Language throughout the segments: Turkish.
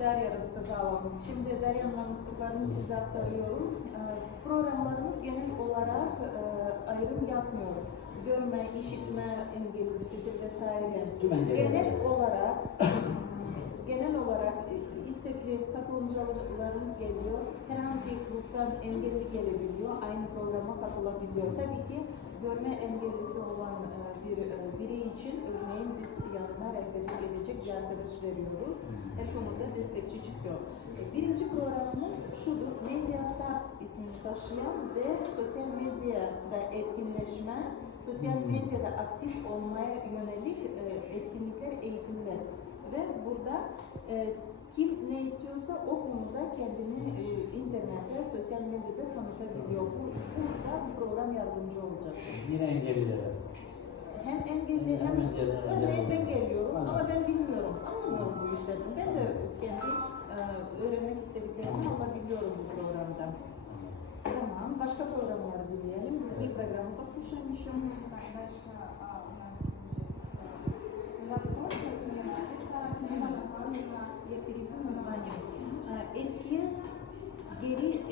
Derya Rızkızalım. Şimdi Derya'nın anlattıklarını size aktarıyorum. Programlarımız genel olarak ayrım yapmıyor. Görme, işitme engellisidir vesaire. Genel olarak istekli katılımcılarımız geliyor. Herhangi bir gruptan engelli gelebiliyor. Aynı programa katılabiliyor. Tabii ki görme engellisi olan bir birey için örneğin biz yanına rehberlik edecek bir arkadaş veriyoruz. Her konuda destekçi çıkıyor. Birinci programımız şudur. Media Start ismini taşıyan ve sosyal medyada etkinleşme, sosyal medyada aktif olmaya yönelik etkinlikler, eğitimler. Ve burada kim ne istiyorsa o konuda kendini internette, sosyal medyada tanıtabiliyor. Burada bu program yardımcı olacak. Yine engellilere. Hem engelli hem örneğin ben geliyorum ama ben bilmiyorum, anlamıyorum bu işlerden. Ben de kendi öğrenmek istediklerimi alabiliyorum bu programda. Tamam, başka programları dinleyelim. Bir programı послушаем еще. Я перейду название. Eskiye,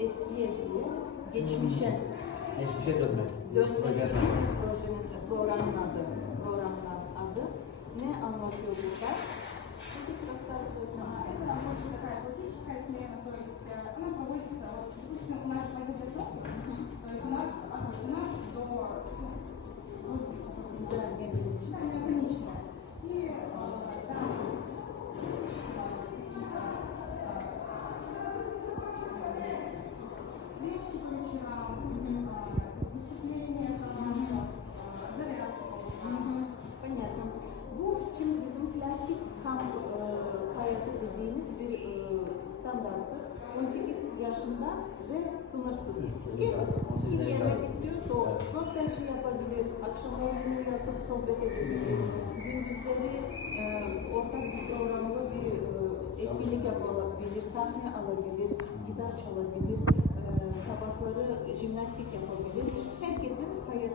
eskiye diye, geçmişe dönmek. Dönmek programın adı. Ne anlatıyor burada? Peki рассказывают нам. Это больше такая классическая смена, то есть она проводится, вот, допустим, у нас подготовка, то есть у нас от 18 до неограниченная. И там свечки по вечерам, выступления талантов, зарядка. Понятно. Bu şimdi bizim klasik kamp hayatı dediğimiz bir standarttır. 18 yaşında ve sınırsız. Kim gelmek istiyorsa o nostalji yapabilir, akşam olduğunu yapıp sohbet edebilir, gündüzleri ortak bir programda bir etkinlik yapabilir, sahne alabilir, gitar çalabilir, sabahları jimnastik yapabilir. Herkesin hayatı